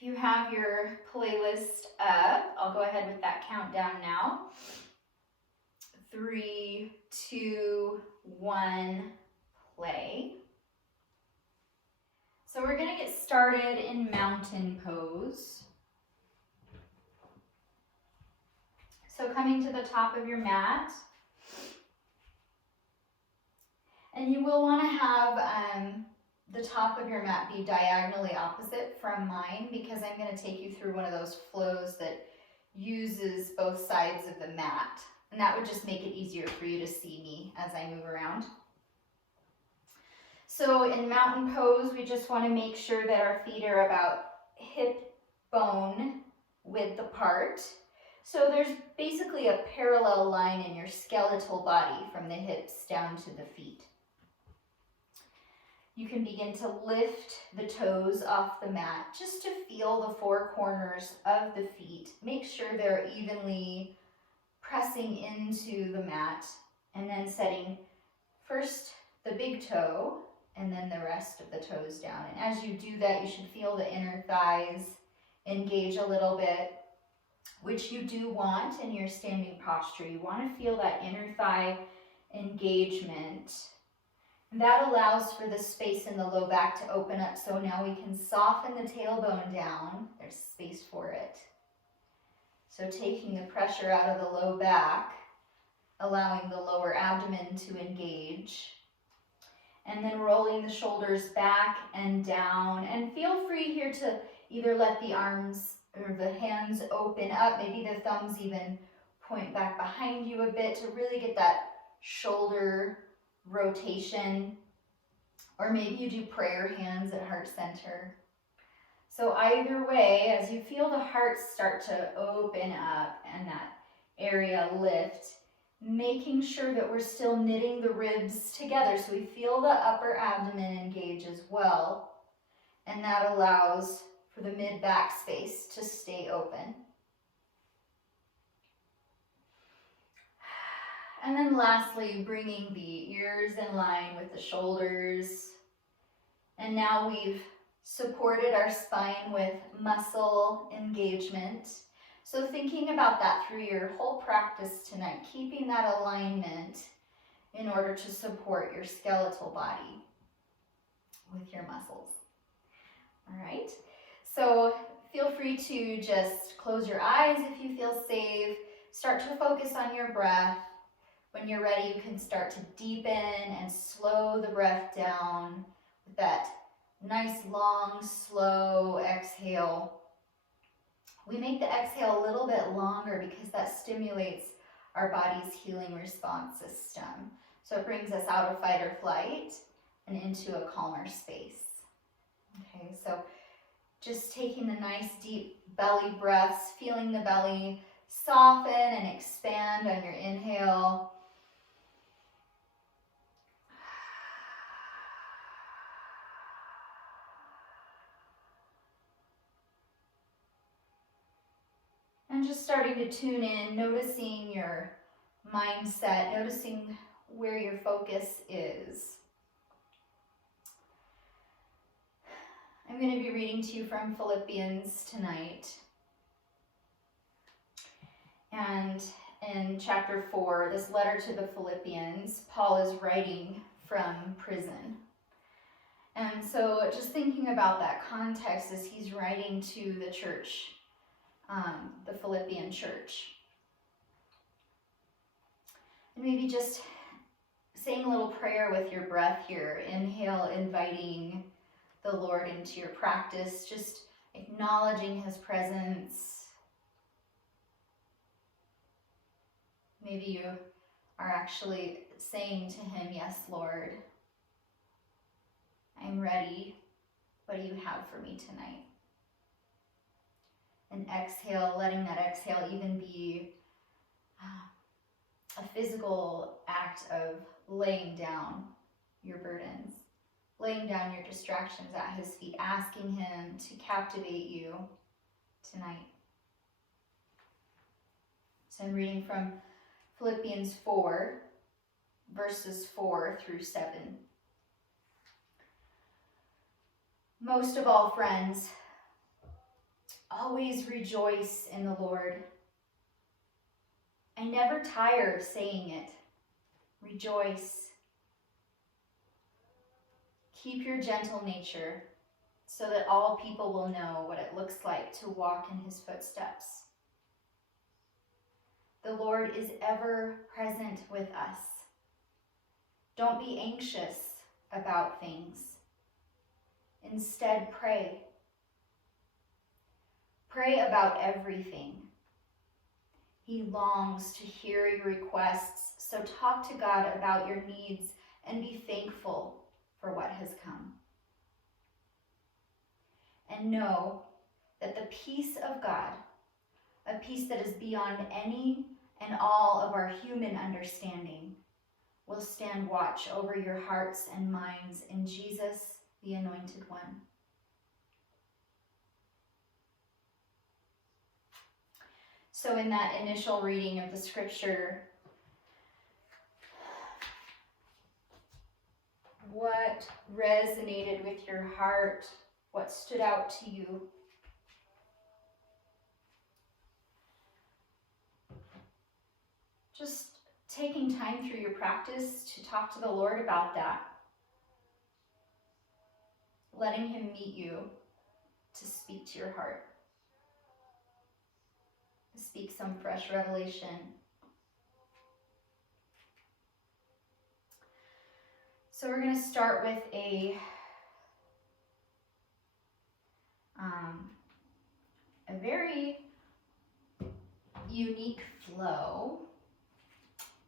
If you have your playlist up, I'll go ahead with that countdown now. 3, 2, 1, play. So we're going to get started in mountain pose. So coming to the top of your mat. And you will want to have the top of your mat be diagonally opposite from mine, because I'm going to take you through one of those flows that uses both sides of the mat. And that would just make it easier for you to see me as I move around. So in mountain pose, we just want to make sure that our feet are about hip bone width apart. So there's basically a parallel line in your skeletal body from the hips down to the feet. You can begin to lift the toes off the mat just to feel the four corners of the feet. Make sure they're evenly pressing into the mat, and then setting first the big toe and then the rest of the toes down. And as you do that, you should feel the inner thighs engage a little bit, which you do want in your standing posture. You want to feel that inner thigh engagement. And that allows for the space in the low back to open up, so now we can soften the tailbone down. There's space for it. So taking the pressure out of the low back, allowing the lower abdomen to engage. And then rolling the shoulders back and down. And feel free here to either let the arms or the hands open up, maybe the thumbs even point back behind you a bit to really get that shoulder rotation. Or maybe you do prayer hands at heart center. So either way, as you feel the heart start to open up and that area lift, making sure that we're still knitting the ribs together so we feel the upper abdomen engage as well. And that allows for the mid-back space to stay open. And then lastly, bringing the ears in line with the shoulders. And now we've supported our spine with muscle engagement. So thinking about that through your whole practice tonight, keeping that alignment in order to support your skeletal body with your muscles. All right, so feel free to just close your eyes if you feel safe. Start to focus on your breath. When you're ready, you can start to deepen and slow the breath down with that nice, long, slow exhale. We make the exhale a little bit longer because that stimulates our body's healing response system. So it brings us out of fight or flight and into a calmer space. Okay, so just taking the nice deep belly breaths, feeling the belly soften and expand on your inhale. And just starting to tune in, noticing your mindset, noticing where your focus is. I'm going to be reading to you from Philippians tonight. And in chapter 4, this letter to the Philippians, Paul is writing from prison. And so just thinking about that context as he's writing to the church, the Philippian church. And maybe just saying a little prayer with your breath here. Inhale, inviting the Lord into your practice, just acknowledging his presence. Maybe you are actually saying to him, yes, Lord, I'm ready. What do you have for me tonight? And exhale, letting that exhale even be a physical act of laying down your burdens, laying down your distractions at his feet, asking him to captivate you tonight. So I'm reading from Philippians 4, verses 4 through 7. Most of all, friends, Always rejoice in the Lord. I never tire of saying it. Rejoice. Keep your gentle nature so that all people will know what it looks like to walk in his footsteps. The Lord is ever present with us. Don't be anxious about things. Instead, pray. Pray about everything. He longs to hear your requests, so talk to God about your needs and be thankful for what has come. And know that the peace of God, a peace that is beyond any and all of our human understanding, will stand watch over your hearts and minds in Jesus, the Anointed One. So in that initial reading of the scripture, what resonated with your heart? What stood out to you? Just taking time through your practice to talk to the Lord about that. Letting him meet you to speak to your heart. To speak some fresh revelation. So we're going to start with a very unique flow.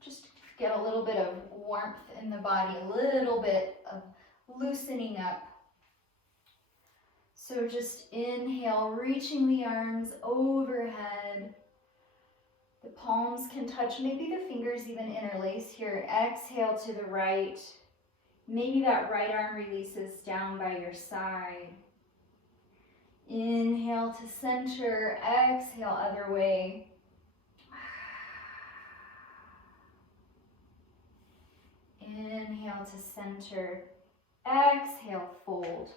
Just get a little bit of warmth in the body, a little bit of loosening up. So just inhale, reaching the arms overhead. The palms can touch, maybe the fingers even interlace here. Exhale to the right. Maybe that right arm releases down by your side. Inhale to center, exhale other way. Inhale to center, exhale, fold.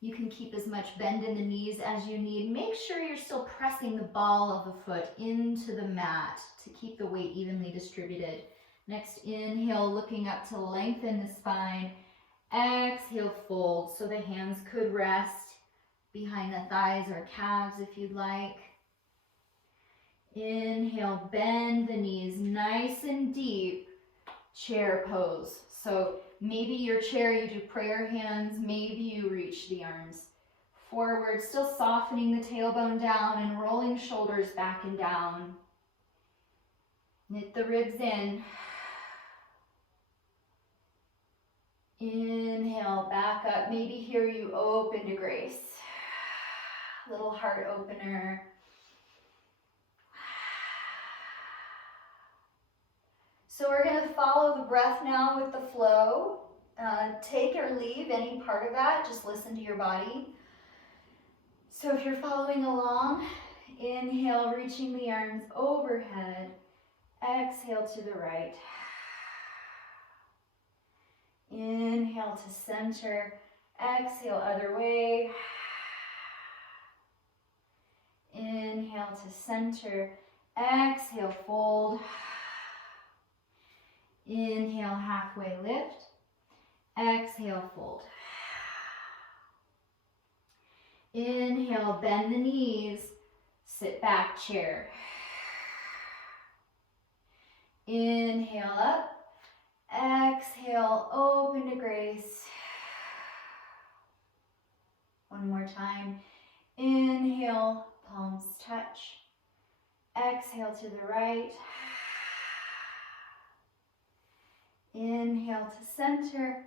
You can keep as much bend in the knees as you need. Make sure you're still pressing the ball of the foot into the mat to keep the weight evenly distributed. Next, inhale, looking up to lengthen the spine. Exhale, fold. So the hands could rest behind the thighs or calves if you'd like. Inhale, bend the knees nice and deep. Chair pose. So maybe your chair, you do prayer hands. Maybe you reach the arms forward, still softening the tailbone down and rolling shoulders back and down. Knit the ribs in. Inhale, back up. Maybe here you open to grace. Little heart opener. So we're going to follow the breath now with the flow. Take or leave any part of that. Just listen to your body. So if you're following along, inhale, reaching the arms overhead. Exhale to the right. Inhale to center. Exhale other way. Inhale to center. Exhale, fold. Inhale, halfway lift. Exhale, fold. Inhale, bend the knees. Sit back, chair. Inhale up. Exhale, open to grace. One more time. Inhale, palms touch. Exhale to the right. Inhale to center.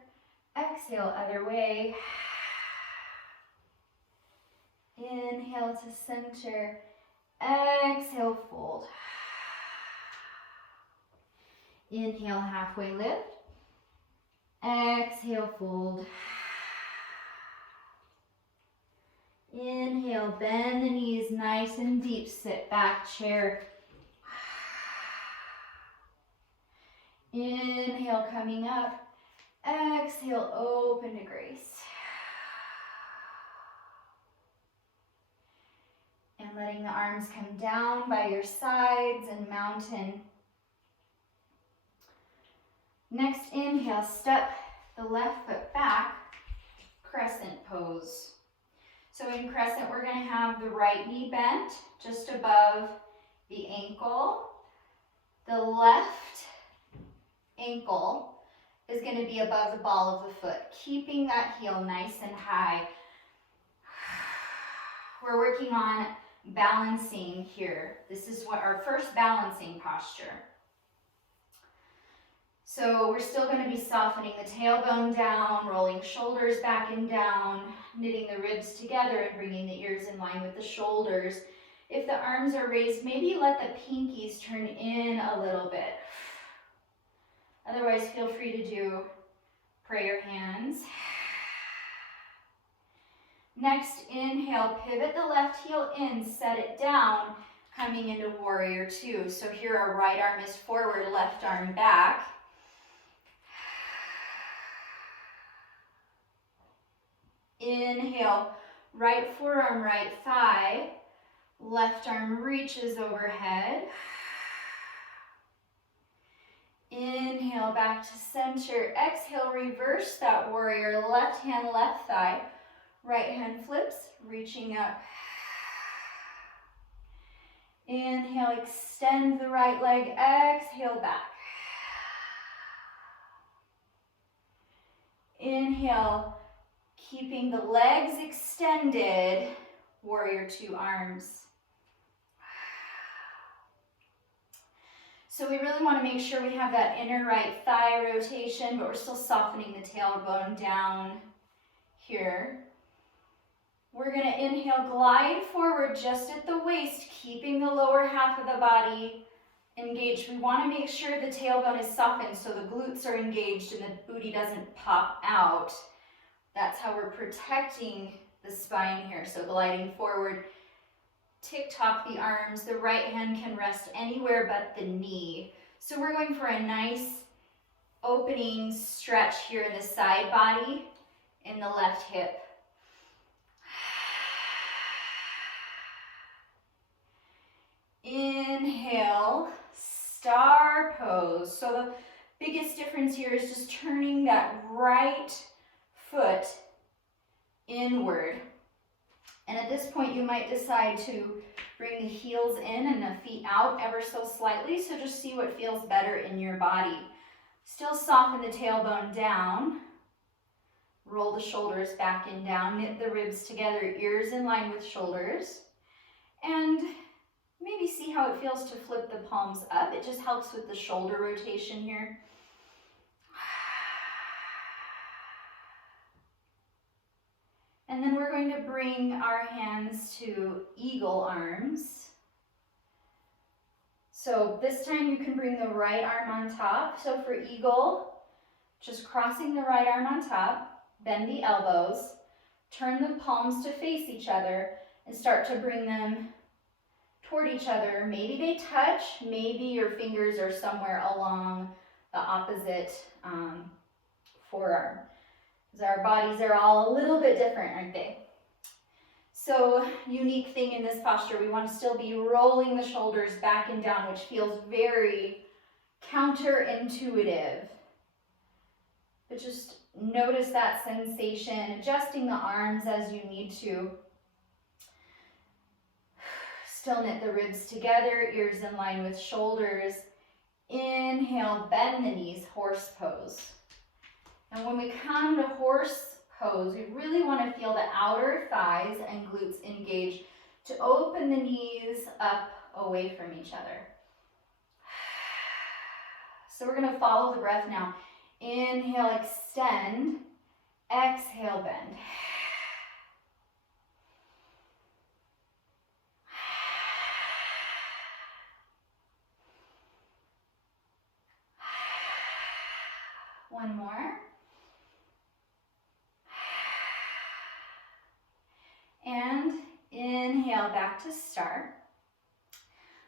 Exhale other way. Inhale to center. Exhale, fold. Inhale, halfway lift. Exhale, fold. Inhale, bend the knees nice and deep. Sit back, chair. Inhale, coming up. Exhale, open to grace. And letting the arms come down by your sides and mountain. Next inhale, step the left foot back, crescent pose. So in crescent, we're going to have the right knee bent just above the ankle. The left ankle is going to be above the ball of the foot, keeping that heel nice and high. We're working on balancing here. This is what our first balancing posture. So we're still going to be softening the tailbone down, rolling shoulders back and down, knitting the ribs together and bringing the ears in line with the shoulders. If the arms are raised, maybe let the pinkies turn in a little bit. Otherwise, feel free to do prayer hands. Next, inhale, pivot the left heel in, set it down, coming into warrior two. So here our right arm is forward, left arm back. Inhale, right forearm, right thigh, left arm reaches overhead. Inhale, back to center. Exhale, reverse that warrior, left hand, left thigh. Right hand flips, reaching up. Inhale, extend the right leg, exhale back. Inhale, keeping the legs extended, warrior two arms. So we really want to make sure we have that inner right thigh rotation, but we're still softening the tailbone down here. We're going to inhale, glide forward just at the waist, keeping the lower half of the body engaged. We want to make sure the tailbone is softened so the glutes are engaged and the booty doesn't pop out. That's how we're protecting the spine here. So gliding forward, tick-tock the arms. The right hand can rest anywhere but the knee. So we're going for a nice opening stretch here in the side body, in the left hip. Inhale, star pose. So the biggest difference here is just turning that right foot inward. And at this point, you might decide to bring the heels in and the feet out ever so slightly. So just see what feels better in your body. Still soften the tailbone down. Roll the shoulders back and down. Knit the ribs together, ears in line with shoulders. And maybe see how it feels to flip the palms up. It just helps with the shoulder rotation here. And then we're going to bring our hands to eagle arms. So this time you can bring the right arm on top. So for eagle, just crossing the right arm on top, bend the elbows, turn the palms to face each other, and start to bring them toward each other. Maybe they touch, maybe your fingers are somewhere along the opposite forearm. Because our bodies are all a little bit different, aren't they? So, unique thing in this posture, we want to still be rolling the shoulders back and down, which feels very counterintuitive. But just notice that sensation, adjusting the arms as you need to. Still knit the ribs together, ears in line with shoulders. Inhale, bend the knees, horse pose. And when we come to horse pose, we really want to feel the outer thighs and glutes engaged to open the knees up away from each other. So we're going to follow the breath now. Inhale, extend. Exhale, bend. One more. And inhale, back to start.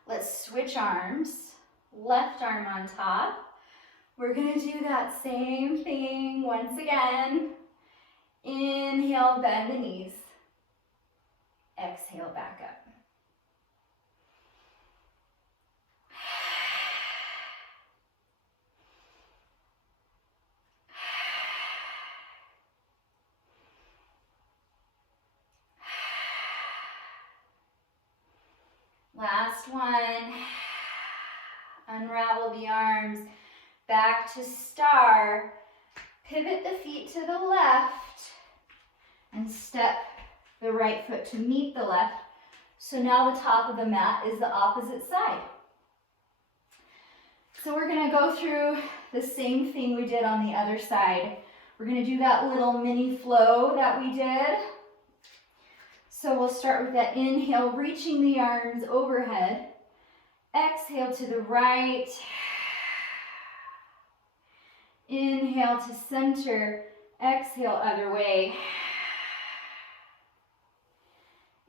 Let's switch arms. Left arm on top. We're going to do that same thing once again. Inhale, bend the knees. Exhale, back up. Last one. Unravel the arms. Back to star. Pivot the feet to the left. And step the right foot to meet the left. So now the top of the mat is the opposite side. So we're going to go through the same thing we did on the other side. We're going to do that little mini flow that we did. So we'll start with that inhale, reaching the arms overhead. Exhale to the right. Inhale to center. Exhale other way.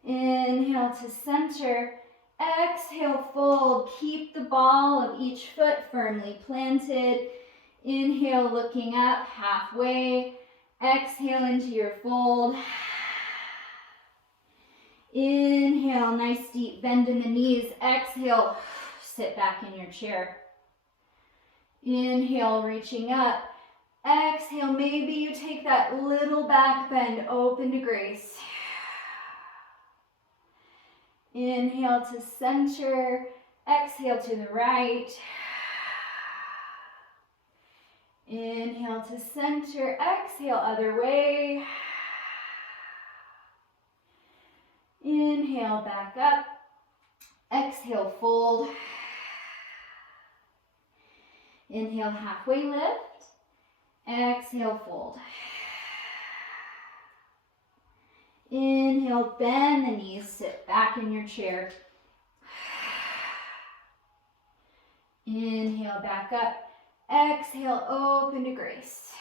Inhale to center. Exhale, fold. Keep the ball of each foot firmly planted. Inhale, looking up, halfway. Exhale into your fold. Inhale, nice deep bend in the knees. Exhale, sit back in your chair. Inhale, reaching up. Exhale, maybe you take that little back bend, open to grace. Inhale to center. Exhale to the right. Inhale to center. Exhale, other way. Inhale, back up. Exhale, fold. Inhale, halfway lift. Exhale, fold. Inhale, bend the knees, sit back in your chair. Inhale, back up. Exhale, open to grace.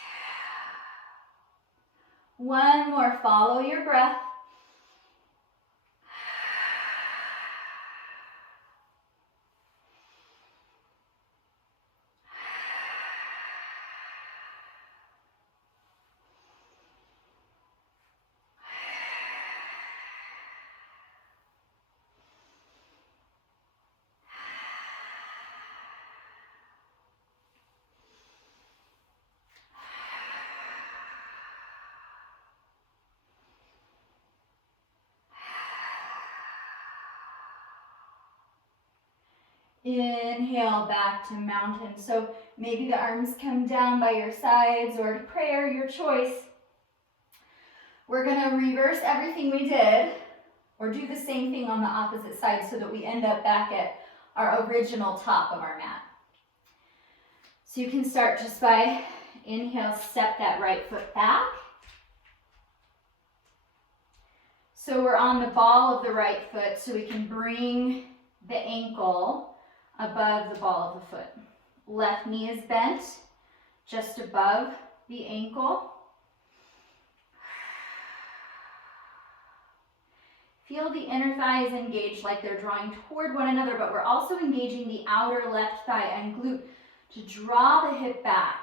One more, follow your breath. Inhale, back to mountain. So maybe the arms come down by your sides or to prayer, your choice. We're going to reverse everything we did or do the same thing on the opposite side so that we end up back at our original top of our mat. So you can start just by inhale, step that right foot back. So we're on the ball of the right foot so we can bring the ankle above the ball of the foot. Left knee is bent just above the ankle. Feel the inner thighs engaged like they're drawing toward one another, but we're also engaging the outer left thigh and glute to draw the hip back.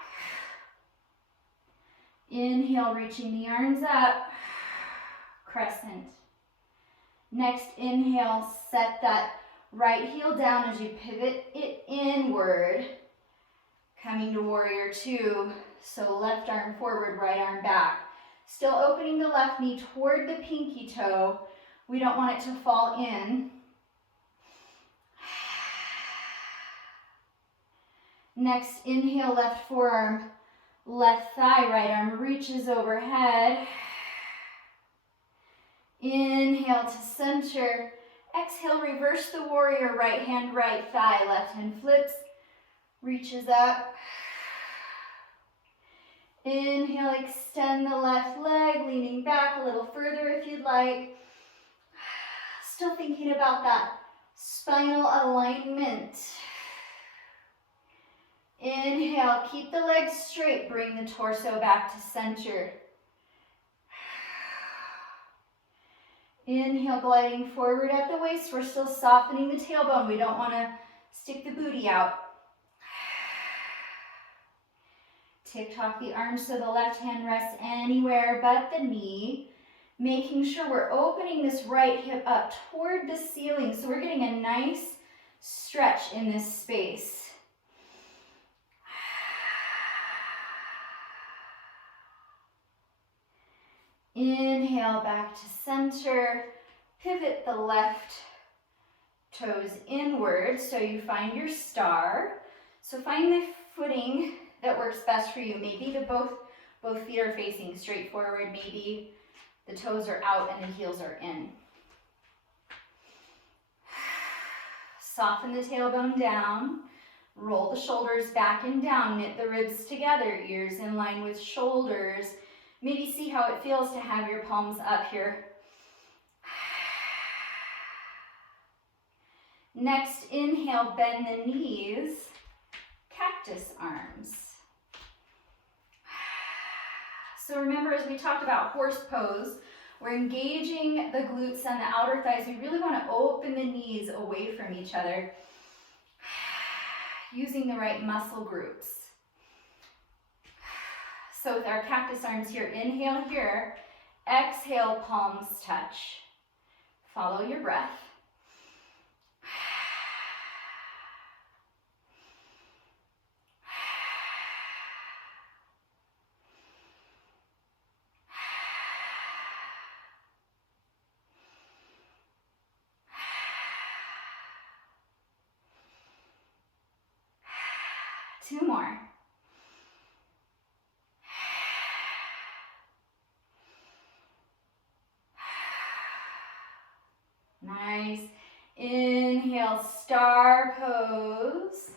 Inhale, reaching the arms up, crescent. Next, inhale, set that right heel down as you pivot it inward, coming to warrior two. So left arm forward, right arm back. Still opening the left knee toward the pinky toe. We don't want it to fall in. Next, inhale, left forearm, left thigh, right arm reaches overhead. Inhale to center. Exhale, reverse the warrior, right hand, right thigh, left hand flips, reaches up. Inhale, extend the left leg, leaning back a little further if you'd like. Still thinking about that spinal alignment. Inhale, keep the legs straight, bring the torso back to center. Inhale, gliding forward at the waist. We're still softening the tailbone. We don't want to stick the booty out. Tick-tock the arms so the left hand rests anywhere but the knee. Making sure we're opening this right hip up toward the ceiling. So we're getting a nice stretch in this space. Inhale, back to center. Pivot the left toes inward so you find your star. So find the footing that works best for you. Maybe both feet are facing straight forward. Maybe the toes are out and the heels are in. Soften the tailbone down. Roll the shoulders back and down. Knit the ribs together. Ears in line with shoulders. Maybe see how it feels to have your palms up here. Next, inhale, bend the knees. Cactus arms. So remember, as we talked about horse pose, we're engaging the glutes and the outer thighs. We really want to open the knees away from each other, using the right muscle groups. So with our cactus arms here, inhale here, exhale, palms touch. Follow your breath. Two more. Nice. Inhale, star pose.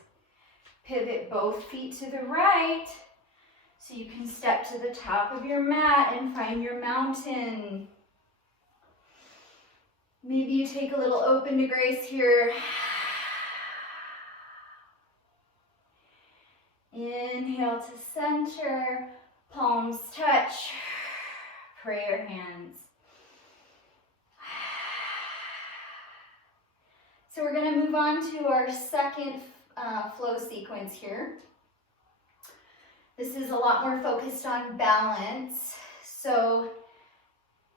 Pivot both feet to the right so you can step to the top of your mat and find your mountain. Maybe you take a little open to grace here. Inhale to center, palms touch, prayer hands. So we're going to move on to our second flow sequence here. This is a lot more focused on balance. So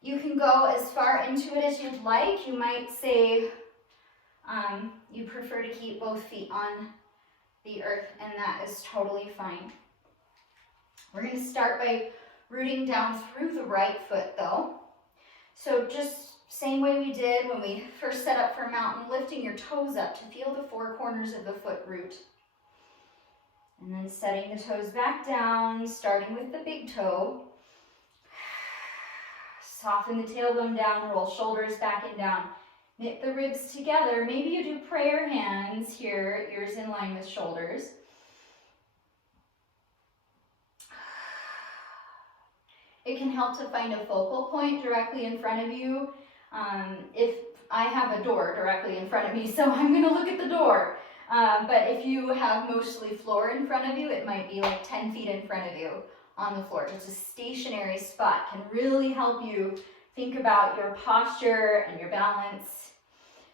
you can go as far into it as you'd like. You might say you prefer to keep both feet on the earth, and that is totally fine. We're going to start by rooting down through the right foot though. So just same way we did when we first set up for mountain, lifting your toes up to feel the four corners of the foot root. And then setting the toes back down, starting with the big toe. Soften the tailbone down, roll shoulders back and down. Knit the ribs together. Maybe you do prayer hands here, ears in line with shoulders. It can help to find a focal point directly in front of you. If I have a door directly in front of me, so I'm going to look at the door. But if you have mostly floor in front of you, it might be like 10 feet in front of you on the floor. Just a stationary spot can really help you think about your posture and your balance.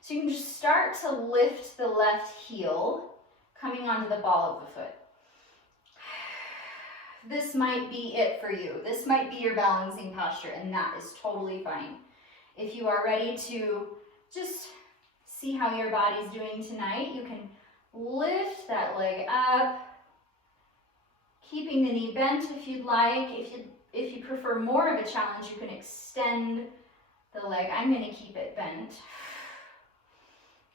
So you can just start to lift the left heel, coming onto the ball of the foot. This might be it for you. This might be your balancing posture, and that is totally fine. If you are ready to just see how your body's doing tonight, you can lift that leg up, keeping the knee bent if you'd like. If you prefer more of a challenge, you can extend the leg. I'm going to keep it bent,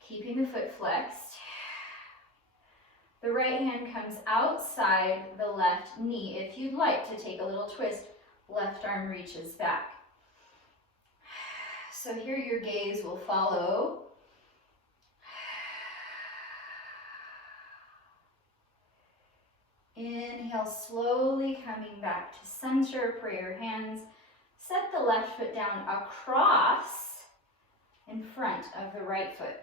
keeping the foot flexed. The right hand comes outside the left knee. If you'd like to take a little twist, left arm reaches back. So here your gaze will follow. Inhale, slowly coming back to center, prayer hands. Set the left foot down across in front of the right foot.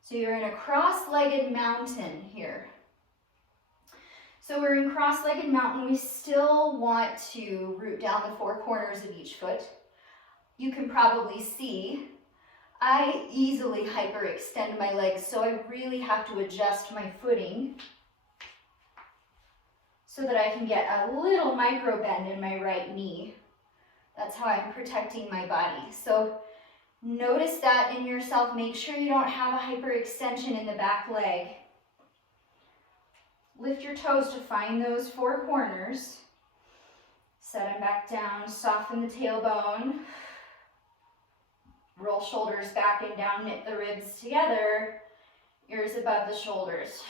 So you're in a cross-legged mountain here. So we're in cross-legged mountain. We still want to root down the four corners of each foot. You can probably see I easily hyperextend my legs, so I really have to adjust my footing so that I can get a little micro bend in my right knee. That's how I'm protecting my body. So notice that in yourself. Make sure you don't have a hyperextension in the back leg. Lift your toes to find those four corners. Set them back down, soften the tailbone. Roll shoulders back and down, knit the ribs together, ears above the shoulders.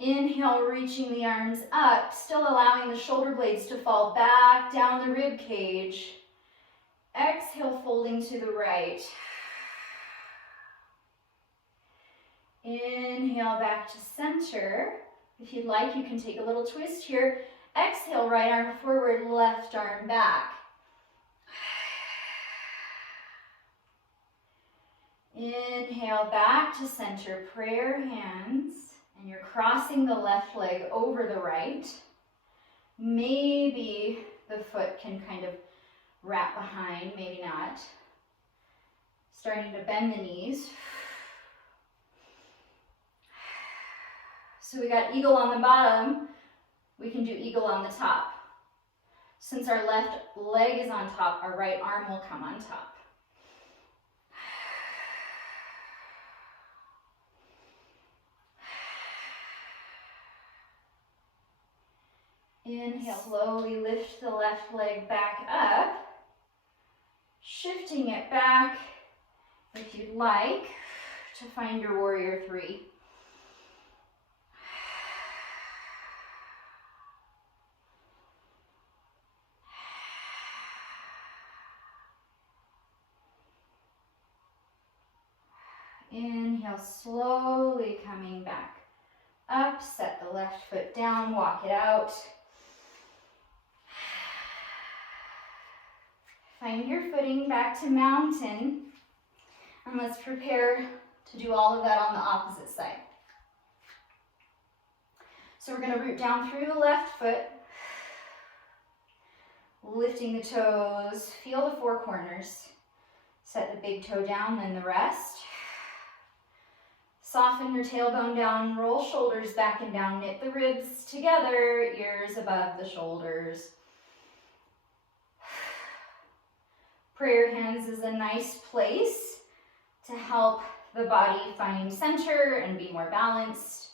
Inhale, reaching the arms up, still allowing the shoulder blades to fall back down the rib cage. Exhale, folding to the right. Inhale, back to center. If you'd like, you can take a little twist here. Exhale, right arm forward, left arm back. Inhale, back to center, prayer hands, and you're crossing the left leg over the right. Maybe the foot can kind of wrap behind, maybe not. Starting to bend the knees. So we got eagle on the bottom, we can do eagle on the top. Since our left leg is on top, our right arm will come on top. Inhale, slowly lift the left leg back up, shifting it back, if you'd like, to find your warrior three. Inhale, slowly coming back up, set the left foot down, walk it out. Find your footing back to mountain, and let's prepare to do all of that on the opposite side. So we're going to root down through the left foot, lifting the toes, feel the four corners. Set the big toe down, then the rest. Soften your tailbone down, roll shoulders back and down, knit the ribs together, ears above the shoulders. Prayer hands is a nice place to help the body find center and be more balanced.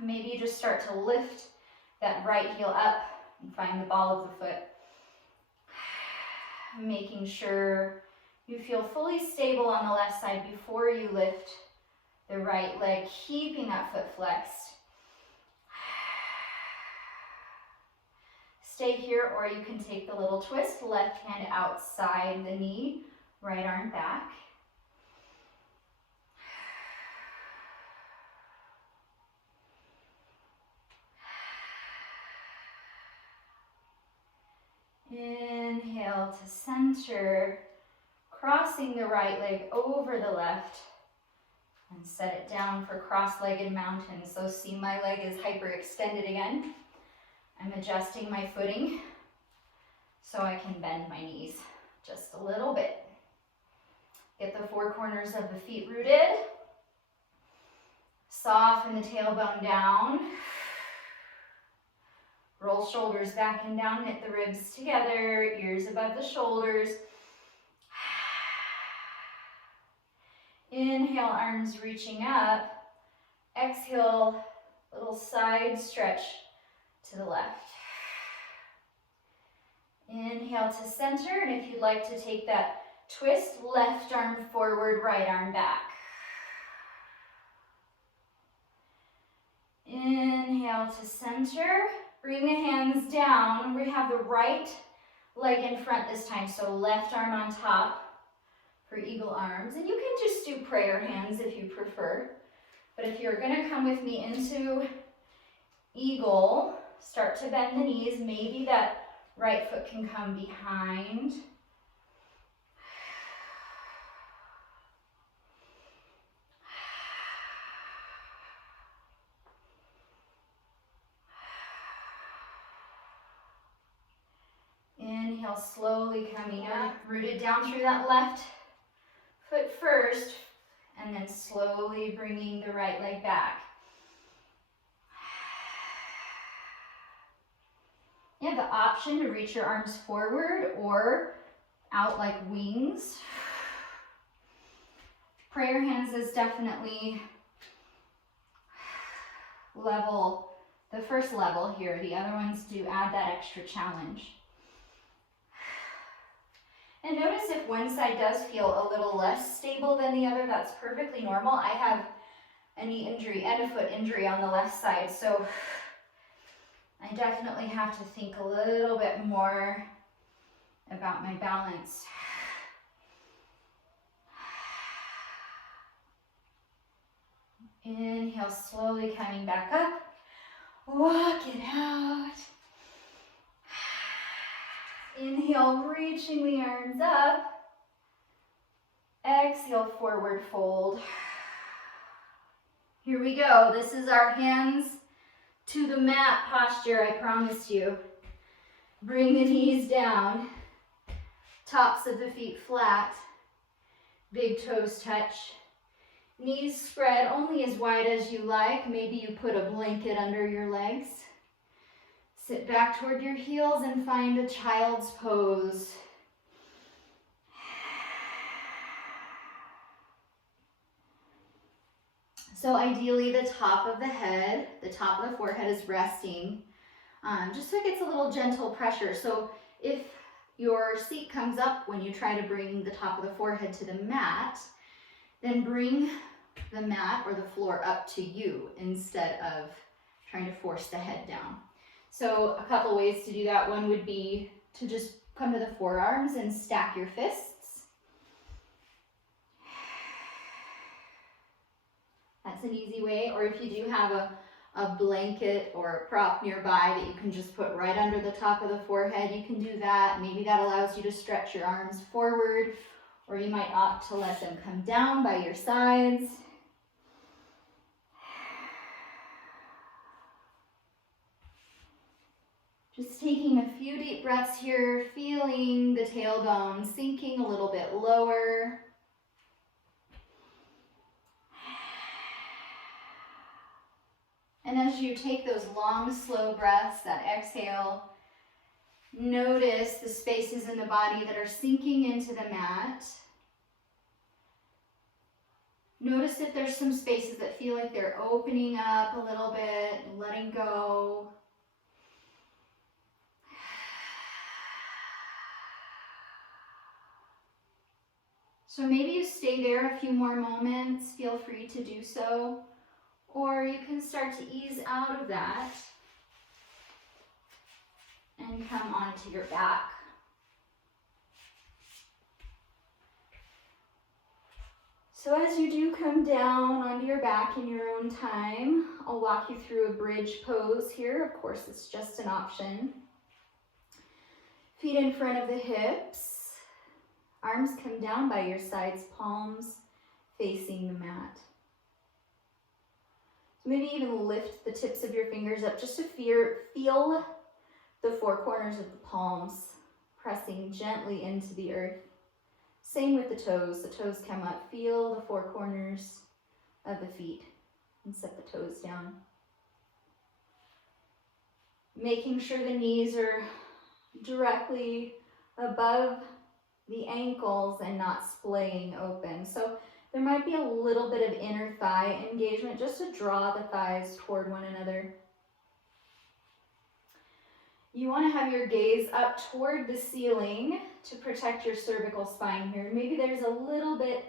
Maybe you just start to lift that right heel up and find the ball of the foot. Making sure you feel fully stable on the left side before you lift the right leg, keeping that foot flexed. Stay here, or you can take the little twist, left hand outside the knee, right arm back. Inhale to center, crossing the right leg over the left, and set it down for cross-legged mountain. So see, my leg is hyperextended again. I'm adjusting my footing so I can bend my knees just a little bit. Get the four corners of the feet rooted. Soften the tailbone down. Roll shoulders back and down, knit the ribs together, ears above the shoulders. Inhale, arms reaching up. Exhale, little side stretch to the left. Inhale to center, and if you'd like to take that twist, left arm forward, right arm back. Inhale to center, bring the hands down. We have the right leg in front this time, so left arm on top for eagle arms. And you can just do prayer hands if you prefer. But if you're gonna come with me into eagle, start to bend the knees. Maybe that right foot can come behind. Inhale, slowly coming up, rooted down through that left foot first, and then slowly bringing the right leg back. You have the option to reach your arms forward or out like wings. Prayer hands is definitely the first level here. The other ones do add that extra challenge. And notice if one side does feel a little less stable than the other, that's perfectly normal. I have a knee injury and a foot injury on the left side, so I definitely have to think a little bit more about my balance. Inhale, slowly coming back up. Walk it out. Inhale, reaching the arms up. Exhale, forward fold. Here we go. This is our hands to the mat posture, I promise you. Bring the knees down. Tops of the feet flat. Big toes touch. Knees spread only as wide as you like. Maybe you put a blanket under your legs. Sit back toward your heels and find a child's pose. So ideally the top of the head, the top of the forehead is resting, just so it gets a little gentle pressure. So if your seat comes up when you try to bring the top of the forehead to the mat, then bring the mat or the floor up to you instead of trying to force the head down. So a couple ways to do that. One would be to just come to the forearms and stack your fists. That's an easy way. Or if you do have a blanket or a prop nearby that you can just put right under the top of the forehead, you can do that. Maybe that allows you to stretch your arms forward, or you might opt to let them come down by your sides. Just taking a few deep breaths here, feeling the tailbone sinking a little bit lower. And as you take those long, slow breaths, that exhale, notice the spaces in the body that are sinking into the mat. Notice if there's some spaces that feel like they're opening up a little bit, letting go. So maybe you stay there a few more moments, feel free to do so, or you can start to ease out of that and come onto your back. So as you do come down onto your back in your own time, I'll walk you through a bridge pose here. Of course, it's just an option. Feet in front of the hips. Arms come down by your sides, palms facing the mat. So maybe even lift the tips of your fingers up just to feel the four corners of the palms pressing gently into the earth. Same with the toes. The toes come up. Feel the four corners of the feet and set the toes down. Making sure the knees are directly above the ankles and not splaying open. So there might be a little bit of inner thigh engagement just to draw the thighs toward one another. You want to have your gaze up toward the ceiling to protect your cervical spine here. Maybe there's a little bit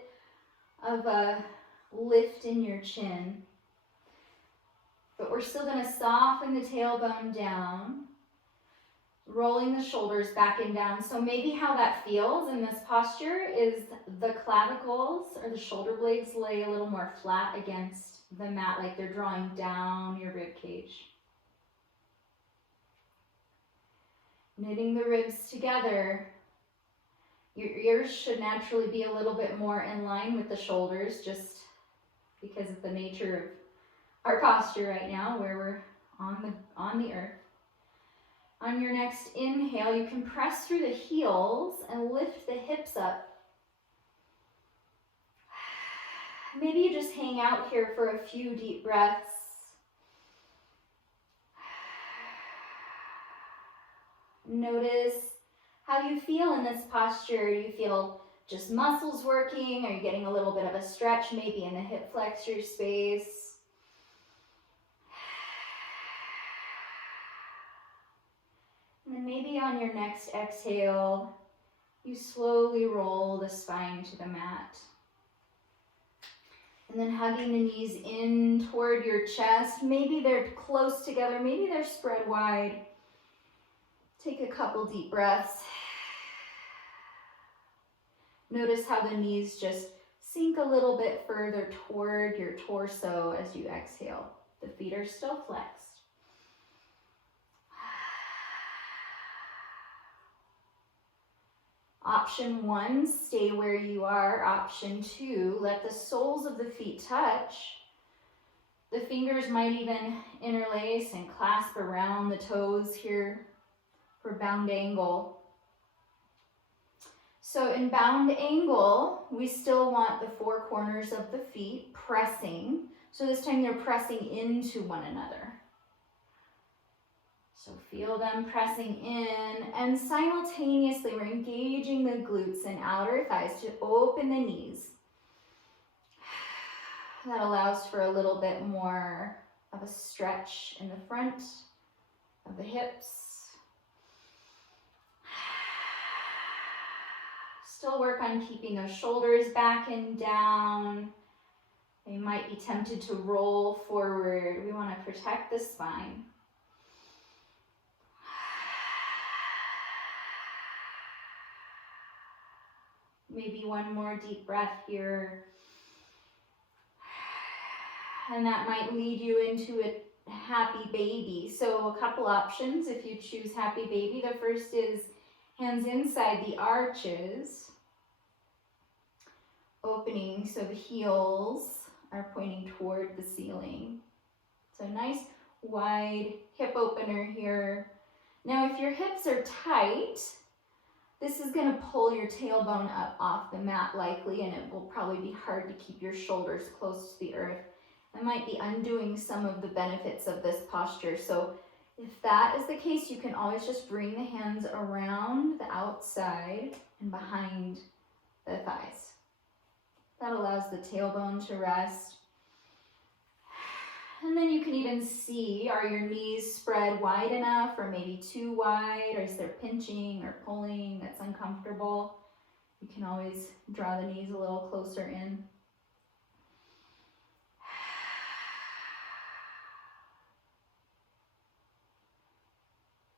of a lift in your chin, but we're still going to soften the tailbone down, rolling the shoulders back and down. So maybe how that feels in this posture is the clavicles or the shoulder blades lay a little more flat against the mat, like they're drawing down your rib cage. Knitting the ribs together. Your ears should naturally be a little bit more in line with the shoulders, just because of the nature of our posture right now, where we're on the earth. On your next inhale, you can press through the heels and lift the hips up. Maybe you just hang out here for a few deep breaths. Notice how you feel in this posture. You feel just muscles working? Are you getting a little bit of a stretch maybe in the hip flexor space? And then maybe on your next exhale, you slowly roll the spine to the mat. And then hugging the knees in toward your chest. Maybe they're close together, maybe they're spread wide. Take a couple deep breaths. Notice how the knees just sink a little bit further toward your torso as you exhale. The feet are still flexed. Option 1, stay where you are. Option 2, let the soles of the feet touch. The fingers might even interlace and clasp around the toes here for bound angle. So in bound angle, we still want the four corners of the feet pressing. So this time they're pressing into one another. So feel them pressing in, and simultaneously we're engaging the glutes and outer thighs to open the knees. That allows for a little bit more of a stretch in the front of the hips. Still work on keeping those shoulders back and down. You might be tempted to roll forward. We want to protect the spine. Maybe one more deep breath here. And that might lead you into a happy baby. So a couple options if you choose happy baby. The first is hands inside the arches, opening so the heels are pointing toward the ceiling. So nice wide hip opener here. Now if your hips are tight, this is going to pull your tailbone up off the mat likely, and it will probably be hard to keep your shoulders close to the earth. It might be undoing some of the benefits of this posture. So if that is the case, you can always just bring the hands around the outside and behind the thighs. That allows the tailbone to rest. And then you can even see, are your knees spread wide enough or maybe too wide, or is there pinching or pulling that's uncomfortable? You can always draw the knees a little closer in.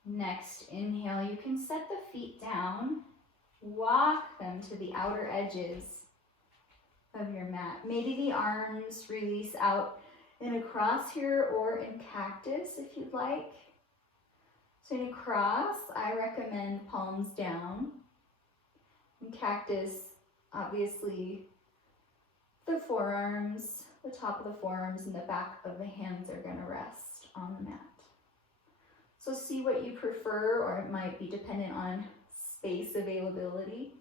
Next, inhale, you can set the feet down, walk them to the outer edges of your mat. Maybe the arms release out in a cross here or in cactus if you'd like. So in a cross, I recommend palms down. In cactus, obviously the forearms, the top of the forearms and the back of the hands are going to rest on the mat. So see what you prefer, or it might be dependent on space availability.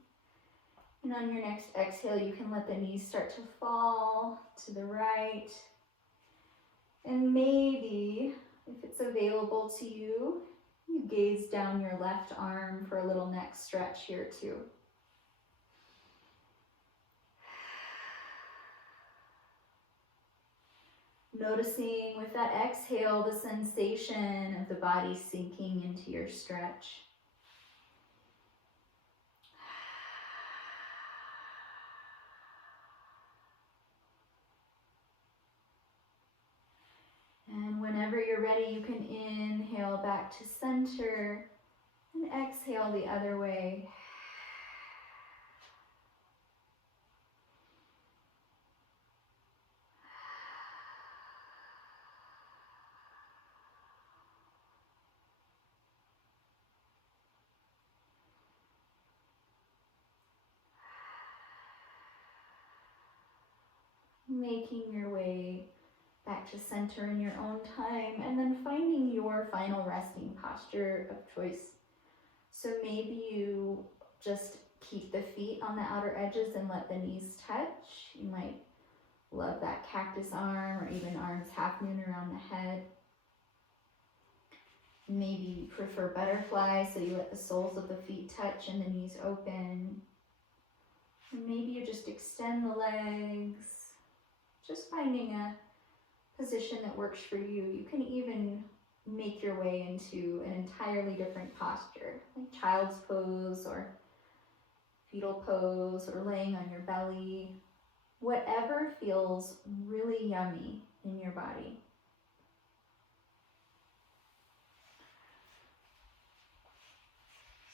And on your next exhale, you can let the knees start to fall to the right. And maybe, if it's available to you, you gaze down your left arm for a little neck stretch here too. Noticing with that exhale the sensation of the body sinking into your stretch. And whenever you're ready, you can inhale back to center and exhale the other way. Making your way back to center in your own time, and then finding your final resting posture of choice. So maybe you just keep the feet on the outer edges and let the knees touch. You might love that cactus arm, or even arms half moon around the head. Maybe you prefer butterfly, so you let the soles of the feet touch and the knees open. And maybe you just extend the legs, just finding a position that works for you. You can even make your way into an entirely different posture, like child's pose or fetal pose or laying on your belly, whatever feels really yummy in your body.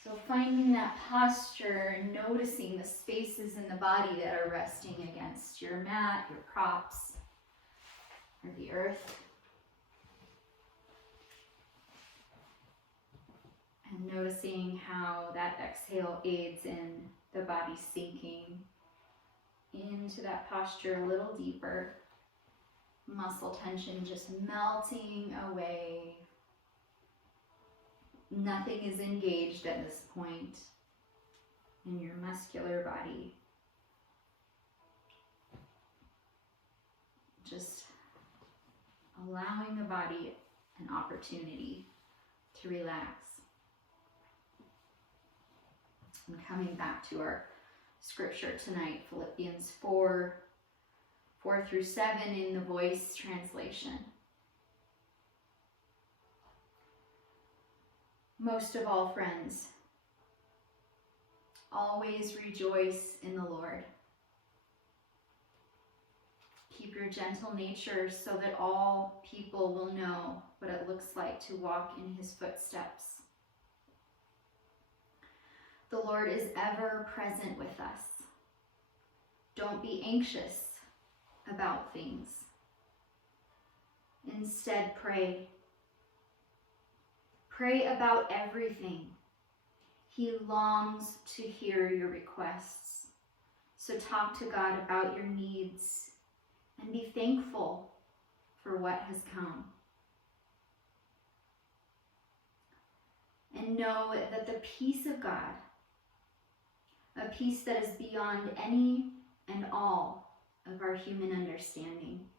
So finding that posture and noticing the spaces in the body that are resting against your mat, your props, or the earth. And noticing how that exhale aids in the body sinking into that posture a little deeper. Muscle tension just melting away. Nothing is engaged at this point in your muscular body. Just allowing the body an opportunity to relax. And coming back to our scripture tonight, Philippians 4:4-7 in the Voice translation. Most of all, friends, always rejoice in the Lord. Keep your gentle nature so that all people will know what it looks like to walk in his footsteps. The Lord is ever present with us. Don't be anxious about things. Instead, pray. Pray about everything. He longs to hear your requests. So talk to God about your needs and be thankful for what has come. And know that the peace of God, a peace that is beyond any and all of our human understanding,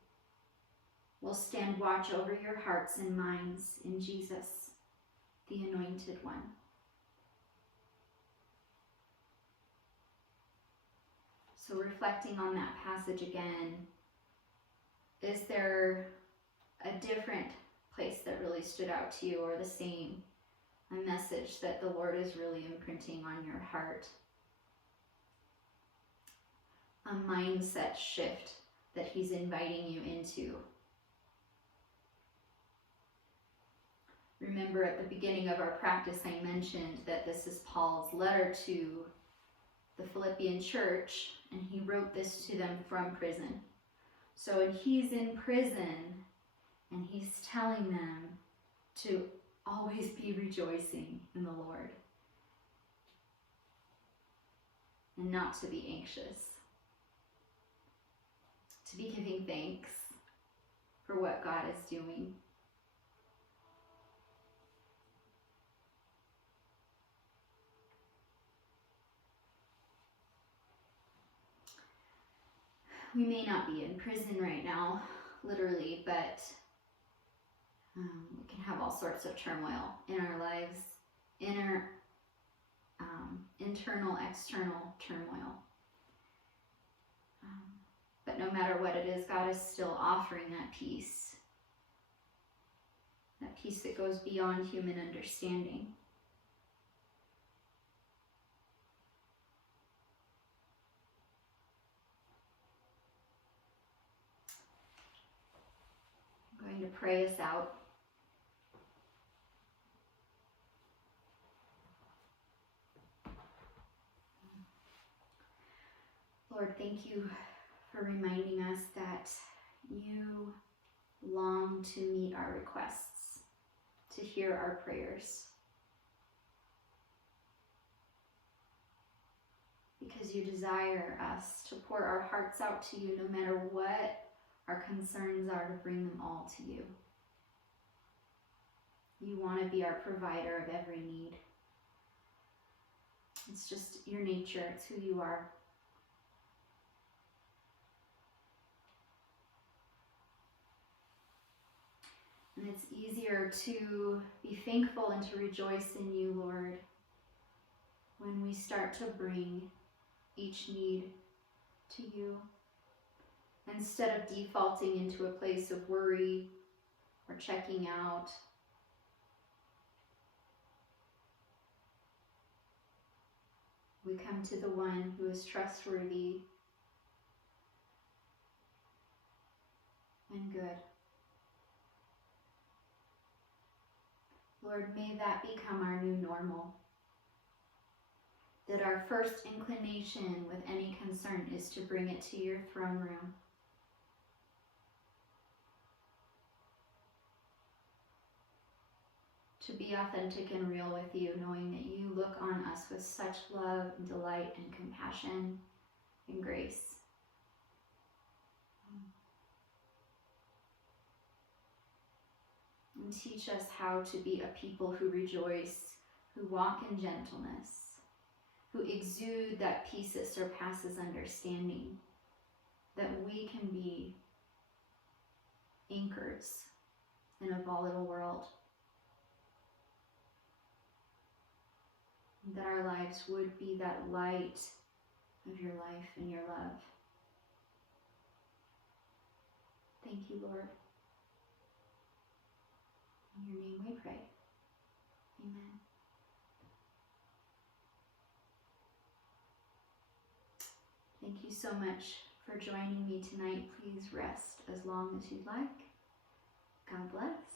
will stand watch over your hearts and minds in Jesus, the Anointed One. So reflecting on that passage again, is there a different place that really stood out to you, or the same, a message that the Lord is really imprinting on your heart? A mindset shift that he's inviting you into. Remember at the beginning of our practice, I mentioned that this is Paul's letter to the Philippian church, and he wrote this to them from prison. So when he's in prison, and he's telling them to always be rejoicing in the Lord, and not to be anxious, to be giving thanks for what God is doing. We may not be in prison right now, literally, but we can have all sorts of turmoil in our lives, internal, external turmoil. But no matter what it is, God is still offering that peace that goes beyond human understanding. I'm going to pray us out. Lord, thank you for reminding us that you long to meet our requests, to hear our prayers. Because you desire us to pour our hearts out to you no matter what our concerns are, to bring them all to you. You want to be our provider of every need. It's just your nature, it's who you are. And it's easier to be thankful and to rejoice in you, Lord, when we start to bring each need to you, instead of defaulting into a place of worry or checking out. We come to the one who is trustworthy and good. Lord, may that become our new normal. That our first inclination with any concern is to bring it to your throne room. To be authentic and real with you, knowing that you look on us with such love and delight and compassion and grace. And teach us how to be a people who rejoice, who walk in gentleness, who exude that peace that surpasses understanding, that we can be anchors in a volatile world, that our lives would be that light of your life and your love. Thank you, Lord. In your name we pray. Amen. Thank you so much for joining me tonight. Please rest as long as you'd like. God bless.